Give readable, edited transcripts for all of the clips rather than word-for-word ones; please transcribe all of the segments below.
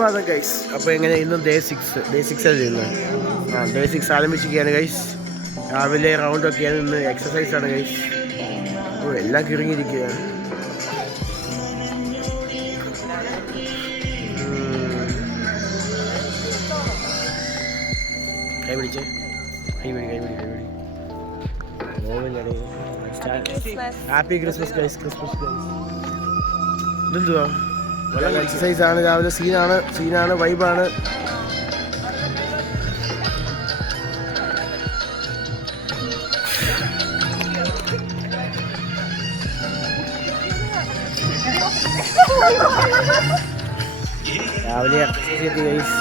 സുപ്രഭാതം ഗൈസ്. അപ്പോൾ എങ്ങനെ ഇന്നും ഡേ 6 അല്ലേ ചെയ്യുന്നത്? ഡേ 6 ആരംഭിച്ചിരിക്കുകയാണ് ഗൈസ്. രാവിലെ റൗണ്ടൊക്കെയാണ്, ഇന്ന് എക്സസൈസാണ് ഗൈസ്. എല്ലാം കിറങ്ങിയിരിക്കുകയാണ്. കൈപിടിച്ച് ഹാപ്പി ക്രിസ്മസ് ഗൈസ്. ഇതെന്തുവാ? വളരെ എക്സസൈസാണ് രാവിലെ. സീനാണ് വൈബാണ്. രാവിലെ എക്സസൈസ് ചെയ്ത് ഗൈസ്.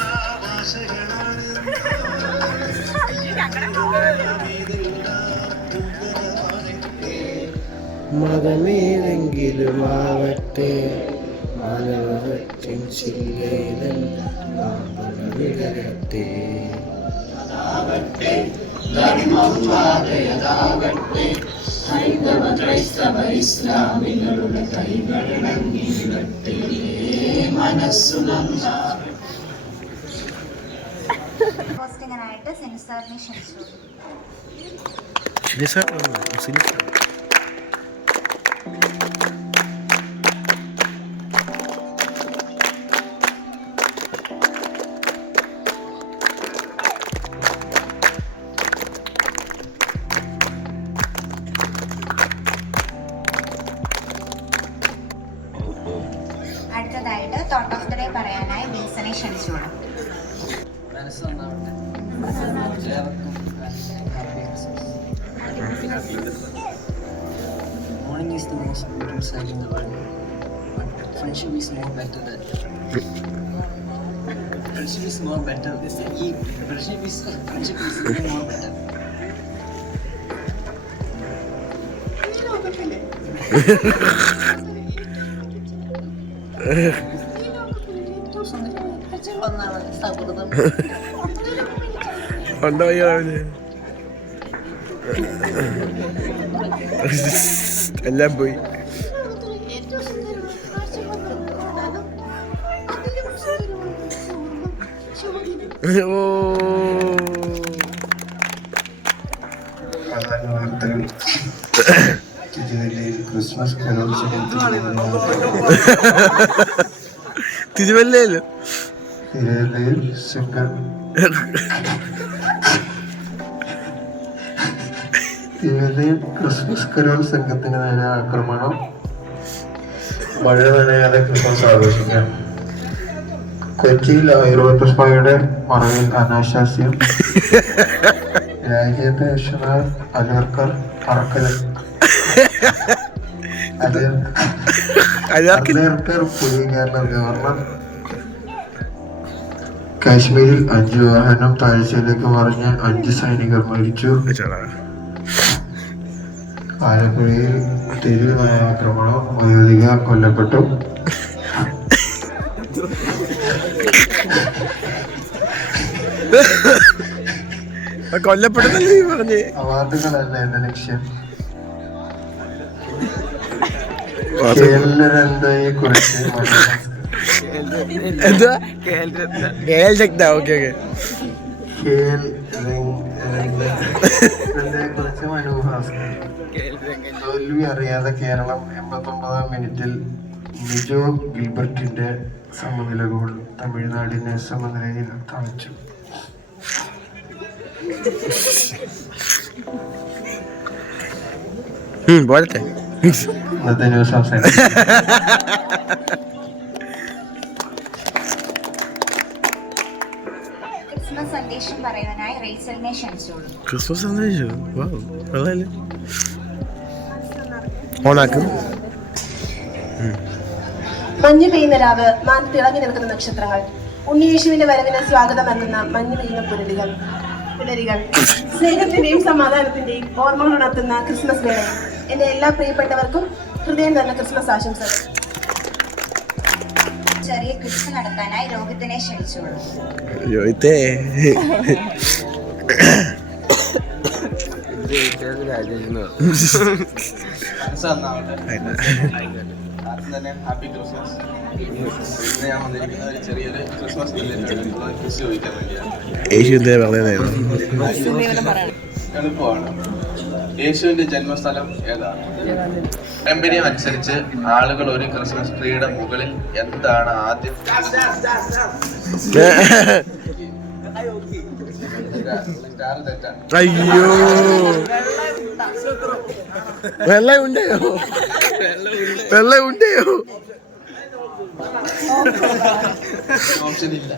മതമേതെങ്കിലും ആവട്ടെ, മാനവത്തിൻ ചില്ലയിലും വിടരട്ടെ. ഹൈന്ദവ ക്രൈസ്തവ ഇസ്ലാമികളുടെ കൈകളിടങ്ങിടട്ടെ, മനസ്സു നന്നാകട്ടെ. പോസ്റ്റിംഗിനായിട്ട് സെൻസാറിനെ ക്ഷണിച്ചു. അടുത്തതായിട്ട് തോട്ട് ഓഫ് ദ ഡേ പറയാനായി വിൽസനെ ക്ഷണിച്ചോളാം. Morning is the most important sight in the world, but friendship is more better than. Friendship is more better. Friendship is even more better. എല്ലാം പോയി. ക്രിസ്മസ് തിരുവല്ലയിലോ? തിരുവല്ലയിൽ ക്രിസ്മസ് കരോൾ സംഘത്തിന് നേരെ ആക്രമണം. മഴ നനയാതെ Christmas ആഘോഷിക്കാം. കൊച്ചിയിൽ ആയുർവേദസ്മയുടെ മറവിൽ അനാശാസ്യം. രാജ്യത്തെ യക്ഷനാൾ അലർക്കർ പുതിയ ഗവർണർ. കാശ്മീരിൽ 5 വാഹനം താഴ്ചയിലേക്ക് മറിഞ്ഞ് 5 സൈനികർ മരിച്ചു. ആലപ്പുഴയിൽ തെരുവ് ആക്രമണം, വയോധിക കൊല്ലപ്പെട്ടു. കൊല്ലപ്പെട്ടതല്ലേ പറഞ്ഞേ? അവാർഡുകളല്ല എന്റെ ലക്ഷ്യം. കേരളരന്തയെ കുറിച്ച് മനോഹാസ്യം. തോൽവി അറിയാതെ കേരളം 89-ാം മിനിറ്റിൽ നിജോ ഗിൽബർട്ടിന്റെ സമനില ഗോൾ തമിഴ്നാടിനെ സമനിലയിൽ തളച്ചു. പോരട്ടെ, ഇന്നത്തെ ന്യൂസ് അവസാനിച്ചു. ക്രിസ്മസ് സന്ദേശം പറയാനായി റേച്ചലിനെ ക്ഷണിച്ചോളൂ. ക്രിസ്മസ് സന്ദേശം ഓണാക്കും. മഞ്ഞു പെയ്യുന്ന രാവ്, മാൻ തിളങ്ങി നിൽക്കുന്ന നക്ഷത്രങ്ങൾ, ഉണ്ണിയേശുവിന്റെ വരവിന് സ്വാഗതം നൽകുന്ന മഞ്ഞു പെയ്യുന്ന പുലരികൾ, സ്നേഹത്തിന്റെയും സമാധാനത്തിന്റെയും ഓർമ്മകൾ ഉണർത്തുന്ന ക്രിസ്മസ് വേള. എന്റെ എല്ലാ പ്രിയപ്പെട്ടവർക്കും ഹൃദയം തന്നെ ക്രിസ്മസ് ആശംസകൾ. ചെറിയ ക്രിസ്മസ് നടത്താനായി രോഹിത്തിനെ ക്ഷണിച്ചോളൂ. ആദ്യം തന്നെ ഹാപ്പി ക്രിസ്മസ്. ഇന്ന് ഞാൻ വന്നിരിക്കുന്ന ഒരു ചെറിയൊരു ക്രിസ്മസ് ക്വിസ് ചോദിക്കാൻ വേണ്ടിയാണ്. യേശുവിന്റെ പറയുന്നത് എളുപ്പമാണ്. യേശുവിന്റെ ജന്മസ്ഥലം ഏതാണ്? പാരമ്പര്യം അനുസരിച്ച് ആളുകൾ ഒരു ക്രിസ്മസ് ട്രീയുടെ മുകളിൽ എന്താണ് ആദ്യം? അയ്യോ വെള്ള ഉണ്ടയോ? വെള്ള ഉണ്ടയോ? ഓപ്ഷൻ ഇല്ല.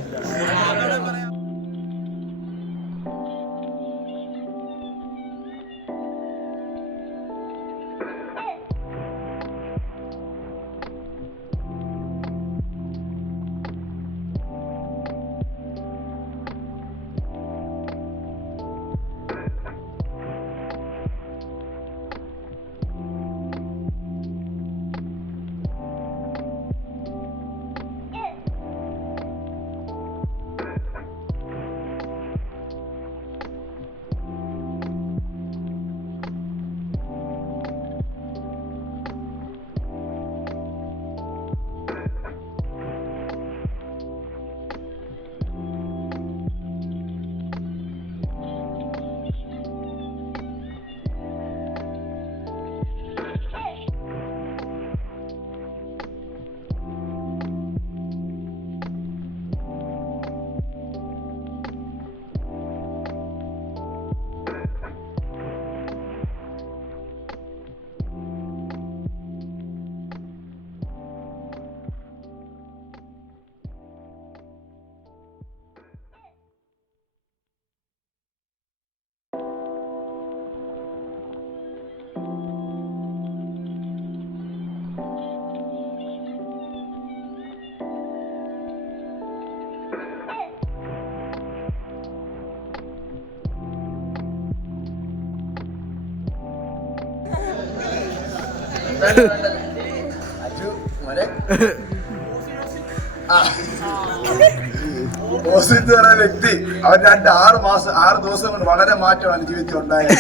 ഓസിത്ത് പറയുന്ന വ്യക്തി അവൻ 6 ദിവസം കൊണ്ട് വളരെ മാറ്റമാണ് ജീവിതത്തിൽ ഉണ്ടായത്.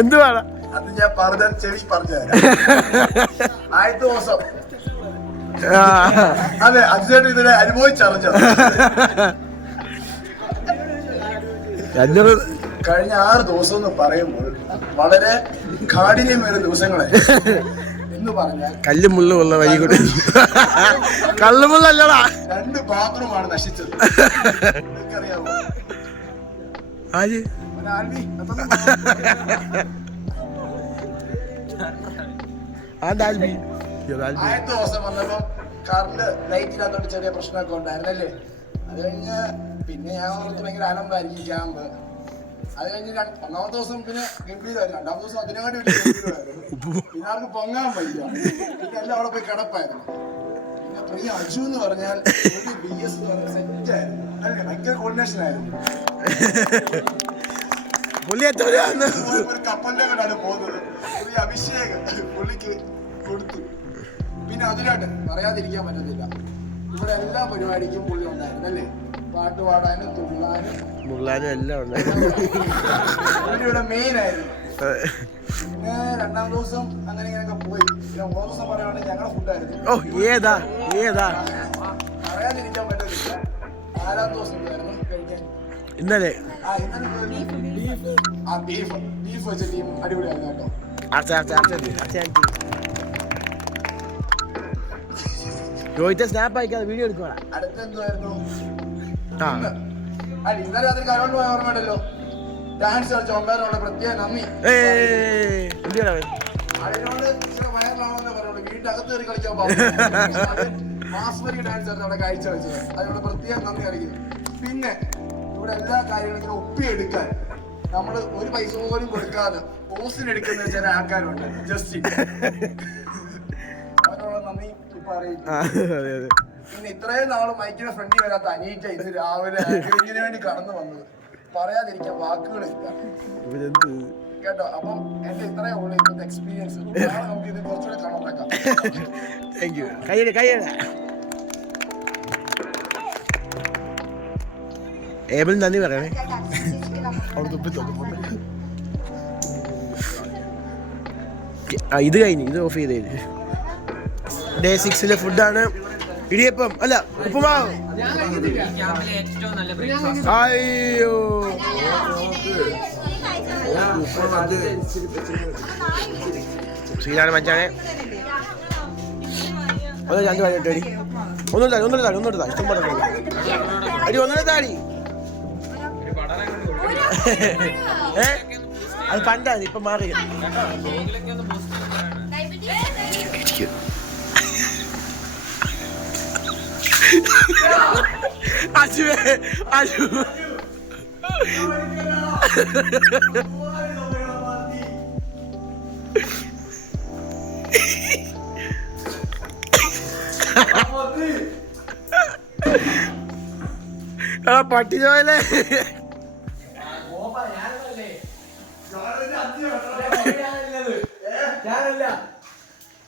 എന്തുവാണ് അത് ഞാൻ പറഞ്ഞ ചെവി പറഞ്ഞു തരാം. ആദ്യത്തെ ദിവസം അതെ അച്ഛൻ ഇതിനെ അനുഭവിച്ചറിഞ്ഞു. കഴിഞ്ഞ 6 ദിവസം എന്ന് പറയുമ്പോൾ വളരെ കാഠിന്യമേറിയ ദിവസങ്ങളെ എന്ന് പറഞ്ഞാൽ കല്ലും മുള്ളും ഉള്ള വഴി കൂടി കള്ളുമുള്ളല്ലടാ 2 ബാത്റൂമാണ് നശിച്ചത്. നിനക്കറിയാമോ? ആര് ആദ്യത്തെ ദിവസം വന്നപ്പോ കാറിന്റെ ലൈറ്റ് ഇല്ലാത്തോണ്ട് ചെറിയ പ്രശ്നമൊക്കെ ഉണ്ടായിരുന്നല്ലേ. അത് കഴിഞ്ഞ് പിന്നെ ഞാൻ ഓർത്ത് ഭയങ്കര ആനന്ദമായിരിക്കും ക്യാമ്പ്. അത് കഴിഞ്ഞ് 1ാമത്തെ ദിവസം പിന്നെ ഗംഭീരമായിരുന്നു. 2ാമത്തെ ദിവസം അതിനായിട്ട് വലിയ ഗംഭീരമായിരുന്നു. പിന്നെ ആർക്ക് പൊങ്ങാൻ വയ്യ. പിന്നെ എല്ലാം അവിടെ പോയി കിടപ്പായിരുന്നു. പിന്നെ പ്രിയ അജു എന്ന് പറഞ്ഞാൽ BS എന്ന് പറഞ്ഞ സെറ്റായിരുന്നു. ഭയങ്കര കോർഡിനേഷൻ ആയിരുന്നു. ഒരു കപ്പലിനെ കൊണ്ടാണ് പോകുന്നത്. പുതിയ അഭിഷേകം പുള്ളിക്ക് കൊടുത്തു. പിന്നെ അതിനായിട്ട് പറയാതിരിക്കാൻ പറ്റത്തില്ല. ഇവിടെ എല്ലാ പരിപാടിക്കും പുള്ളി ഉണ്ടായിരുന്നു അല്ലേ. പാട്ട് പാടാനും തുള്ളാനും എല്ലാം ഉണ്ടായിരുന്നു. പുള്ളിയുടെ മെയിൻ ആയിരുന്നു. പിന്നെ 2ാം ദിവസം അങ്ങനെ ഇങ്ങനെയൊക്കെ പോയി. പിന്നെ 3 ദിവസം പറയുകയാണെങ്കിൽ ഞങ്ങളുടെ ഫുഡായിരുന്നു. ഏതാ പറയാതിരിക്കാൻ പറ്റത്തില്ല. 4ാം ദിവസം ഉണ്ടായിരുന്നു കഴിക്കാൻ. ഇന്നലെ ബീഫ് വെച്ച ടീം അടിപൊളിയായിരുന്നു കേട്ടോ. രോഹിത്തെ സ്നാപ്പ് അയക്കാതെ വീഡിയോ എടുക്കോളാം. അടുത്തെന്തുവായിരുന്നു? ഇന്നലെ രാത്രി കരോണ്ട് പോയ ഓർമ്മയുണ്ടല്ലോ. ഡാൻസ് കളിച്ച ഒമ്പേരോട് പ്രത്യേക നന്ദി. അതിനോട് ഇച്ചിരി വയറിലാണെന്നേ പറയുള്ളൂ. വീടിന്റെ അകത്ത് കയറി കളിക്കാൻ പാടില്ല. മാസ്മരി ഡാൻസ് ആയിരുന്നു അവിടെ കാഴ്ച വെച്ചത്. അതിനോട് പ്രത്യേകം നന്ദി അറിയിക്കുന്നു. പിന്നെ ഇവിടെ എല്ലാ കാര്യങ്ങളും ഇങ്ങനെ ഒപ്പിയെടുക്കാൻ നമ്മള് ഒരു പൈസ പോലും കൊടുക്കാതെ പോസ്റ്റിനെടുക്കുന്ന ചില ആൾക്കാരുണ്ട്. ജസ്റ്റ് അതിനോട് നന്ദി ഇപ്പൊ അറിയിക്കും. പിന്നെ ഇത്രയും നാള് മൈക്കിന്റെ ഫ്രണ്ടിൽ വരാത്ത അനീറ്റ ഇന്ന് രാവിലെ ഇതിന് വേണ്ടി കടന്നു വന്നത്. പറയാതിരിക്കാൻ വാക്കുകളില്ല കേട്ടോ. അപ്പം എന്റെ ഇത്രയേ ഉള്ളൂ ഇപ്പോഴത്തെ എക്സ്പീരിയൻസ്. നമുക്ക് ഇത് കുറച്ചുകൂടെ കാണാൻ. ഏബിൾ നന്ദി പറയണേ. ഇത് കഴിഞ്ഞു. ഇത് ഓഫ് ചെയ്തേ. ഡേ 6 ഫുഡാണ് ഇടിയപ്പം അല്ല ഉപ്പുമാവ്. അയ്യോ സീനാണ് മച്ചാനെ. ഒന്ന് രണ്ട് കാര്യം ഇട്ടടി. ഒന്നുകൂടെ താടി ഇഷ്ടം പോലെ അടി ഒന്നുകൂടെ താടി. അത് പണ്ടാണ് ഇപ്പൊ മാറി. പട്ടി ചോയല്ലേ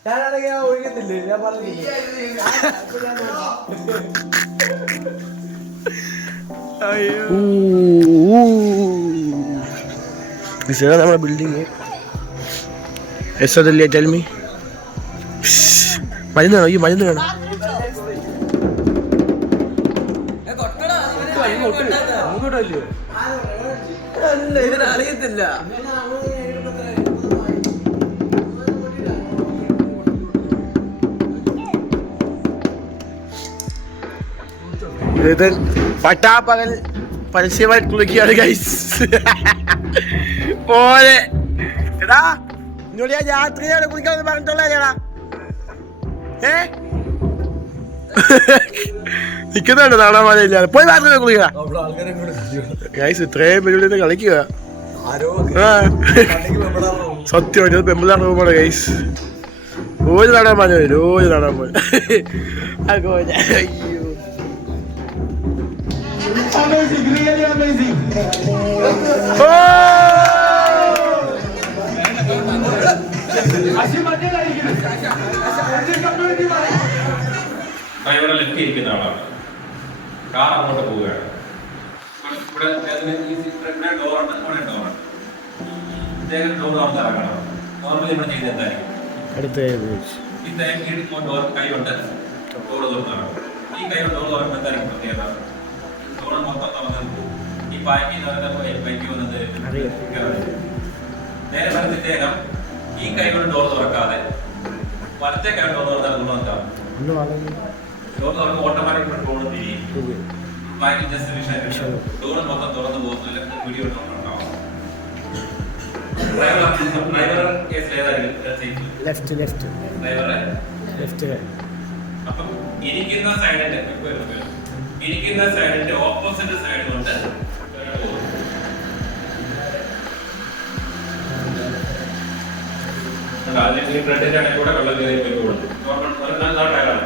ഞാനാണെങ്കിൽ ഒഴുകത്തില്ലേ ഞാൻ പറഞ്ഞില്ലേ. നമ്മുടെ ബിൽഡിങ് എസ്അല്ലേ ടെൽമി മരുന്ന് വേണം. ഈ മരുന്ന് വേണം. അറിയത്തില്ല. പട്ടാപ്പകൽ പരസ്യമായിട്ട് കുളിക്കുകയാണ് ഗൈസ്. പോലെ എടാ എന്നോട് ഞാൻ രാത്രിയാണ് കുളിക്കാമെന്ന് പറഞ്ഞിട്ടുള്ളതാ. നിൽക്കുന്നുണ്ട് നാടാമാരില്ലാതെ പോയി മാത്രമേ കുളിക്കുക ഗൈസ്. ഇത്രയും പരിപാടി കളിക്കുക. സത്യമായിട്ട് പെമ്പിളാർ റൂമാണ് ഗൈസ്. റോജ് നാടാൻ പോലെ റോജ് നാടാൻ പോലെ. അയ്യോ ഡ്രൈവറെ ലെഫ്റ്റ് ഇരിക്കുന്ന ആളാണ്. കാർ അങ്ങോട്ട് പോവുകയാണ്. ഇവിടെ ഡോറുണ്ട്, അവിടെ ഡോറുണ്ട്. ഇദ്ദേഹം ഡോർ തുറന്ന് ഇറങ്ങണം. നോർമലി നമ്മൾ ചെയ്ത് എന്തായിരിക്കും? ഇദ്ദേഹം ഡോർ കൈ കൊണ്ട് ഡോർ തുറന്നാണ്. ഈ കൈ കൊണ്ട് ഡോർ തുറക്കുമ്പോൾ എന്തായിരിക്കും പ്രത്യേകത? ഡോർ മൊത്തം തുറന്നു. ഈ പായ്ക്ക് ബൈക്ക് വന്നത് നേരെ മറിച്ച് ഇദ്ദേഹം ഈ കൈ കൊണ്ട് ഡോർ തുറക്കാതെ വലത്തെ കൈ ഡോർ തുറന്നാൽ നോക്കാം. ഡോർ തുറന്ന് ഓട്ടോമാറ്റിക് ഡോർ തിരിയും. ബാക്കി ജസ്റ്റ് വിഷയം ഡോർ മൊത്തം തുറന്നു പോകുന്നില്ല. വീഡിയോ ഉണ്ടാവും. ഡ്രൈവർ കേസിൽ ഏതായിരിക്കും? അപ്പം ഇരിക്കുന്ന സൈഡിന്റെ ഓപ്പോസിറ്റ് സൈഡ് കൊണ്ട് അതിന്റെ ഫ്രണ്ടിന്റെ ഇടയിൽ കൂടെ വെള്ളം കയറി പോയിക്കോളും. ടയറാണ്.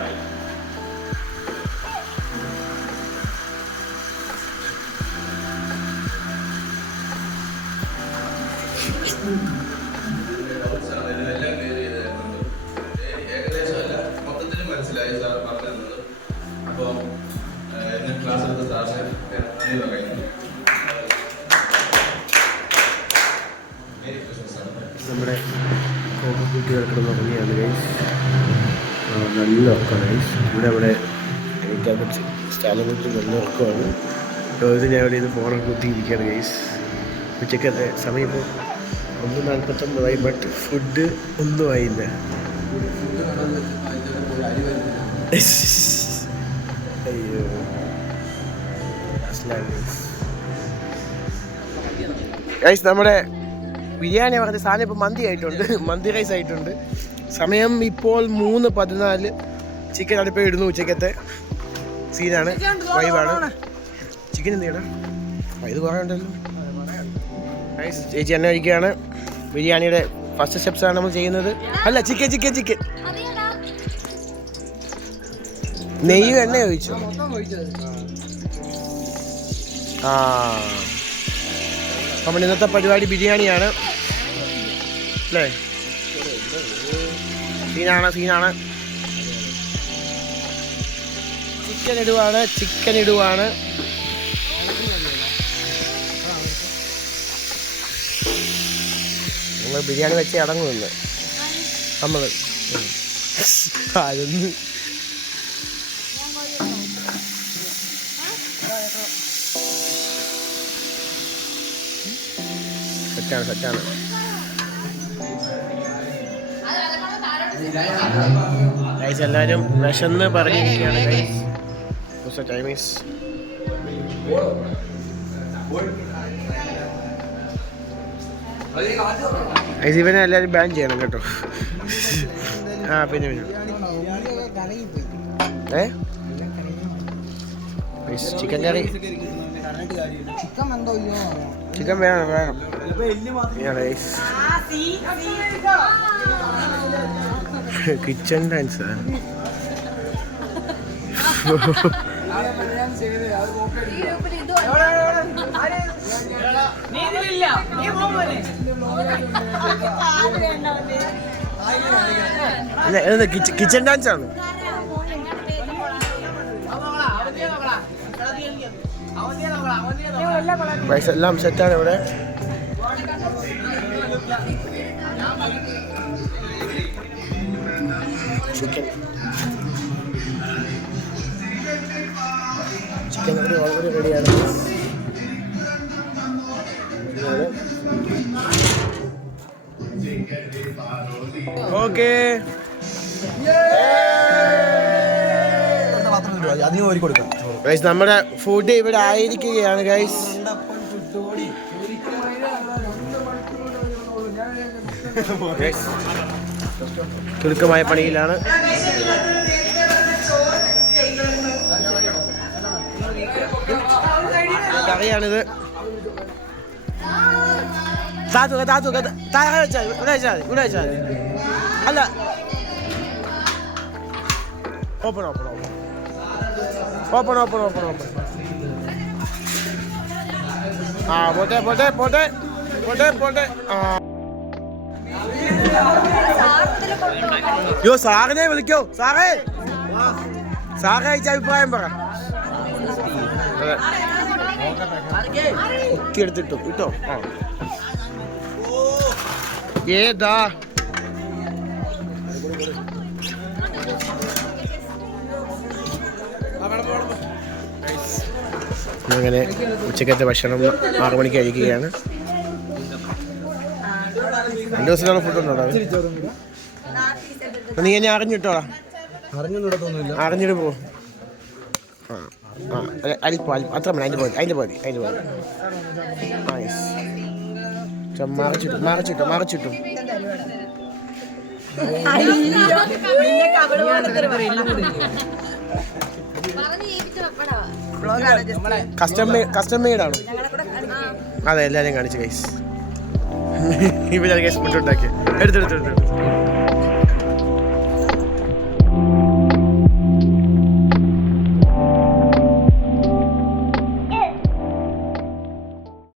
ഏകദേശം അല്ല, മൊത്തത്തിൽ മനസ്സിലായി സാർ പറഞ്ഞത്. അപ്പോൾ എന്നെ ക്ലാസ് എടുത്ത സാറിന് നന്ദി പറയുന്നു. നമ്മുടെ കോപ്പി കിടക്കുന്ന ഭംഗിയാണ് ഗൈസ്. നല്ല ഉറക്കമാണ് ഗൈസ്. ഇവിടെ എനിക്ക് കുറച്ച് സ്ഥലം കൊടുത്ത് നല്ല ഉറക്കമാണ്. ഇതിന് അവിടെ ഇത് ഫോണൊക്കെ കുത്തിയിരിക്കുകയാണ് ഗൈസ്. ഉച്ചക്കത്തെ സമയം ഇപ്പോൾ 1:49 ബട്ട് ഫുഡ് ഒന്നും ആയില്ല. അയ്യോ ഗൈസ്, നമ്മുടെ ബിരിയാണി പറഞ്ഞ സാധനം ഇപ്പോൾ മന്തി ആയിട്ടുണ്ട്. മന്തി റൈസ് ആയിട്ടുണ്ട്. സമയം ഇപ്പോൾ 3:14. ചിക്കൻ അടുപ്പേ ഇടുന്നു. ഉച്ചക്കത്തെ സീനാണ്, വൈവാണ്. ചിക്കൻ എന്ത് ചെയ്യണം? ഇത് കുറേ ഉണ്ടല്ലോ ഗൈസ്. ചേച്ചി എണ്ണ ഒഴിക്കുകയാണ്. ബിരിയാണിയുടെ ഫസ്റ്റ് സ്റ്റെപ്സാണ് നമ്മൾ ചെയ്യുന്നത്. അല്ല, ചിക്കൻ നെയ്യും എണ്ണ ഒഴിച്ചു. നമ്മുടെ ഇന്നത്തെ പരിപാടി ബിരിയാണിയാണ് അല്ലേ? സീനാണ്. ചിക്കൻ ഇടുവാണ്. നമ്മൾ ബിരിയാണി വെച്ച് അടങ്ങുമെന്ന് നമ്മൾ അതൊന്ന് സെറ്റാണ് ഗൈസ് എല്ലാവരും വിശന്ന് പറഞ്ഞിരിക്കുകയാണ് ഗൈസ്. ടൈം ഈസ് ഗൈസ് ഇവനെ എല്ലാവരും ബാൻ ചെയ്യണം കേട്ടോ. പിന്നെ ചിക്കൻ കറി ചിക്കൻ വേണം കിച്ചൺ ഡാൻസ് കിച്ചൺ ഡാൻസ് ആണ്. പൈസ എല്ലാം സെറ്റാണ് ഇവിടെ. ചിക്കൻ കറി വളരെ റെഡിയാണ്. ഓക്കെ നമ്മുടെ ഫുഡ് ഇവിടെ ആയിരിക്കുകയാണ് ഗൈസ്. ചുരുക്കമായ പണിയിലാണ്. കറിയാണിത്. താഴെ വെച്ചാൽ ഇവിടെ വെച്ചാൽ അല്ല ഓപ്പൺ ആ പോട്ടെ ആ യോ സാറിനെ വിളിക്കോ. സാറേ അയച്ച അഭിപ്രായം പറ. എടുത്തിട്ടോ കിട്ടോ. ഏതാ അങ്ങനെ ഉച്ചക്കത്തെ ഭക്ഷണം 6 മണിക്ക് കഴിക്കുകയാണ്. 2 ദിവസത്തിനുള്ള ഫുഡ് ഉണ്ടോ? നീ എന്നെ അറിഞ്ഞിട്ടോടാ. അറിഞ്ഞിട്ട് പോ. അല്പം അത്ര മതി. അതിൻ്റെ മതി. മറച്ചിട്ടു. കസ്റ്റം മെയ്ഡ് ആണോ? അതെ എല്ലാവരെയും കാണിച്ചു ഗൈസ്. ഇവിടെ ഗൈസ് ഫുഡ് ഉണ്ടാക്കി എടുത്തെടുത്തെടുത്തെടുത്ത്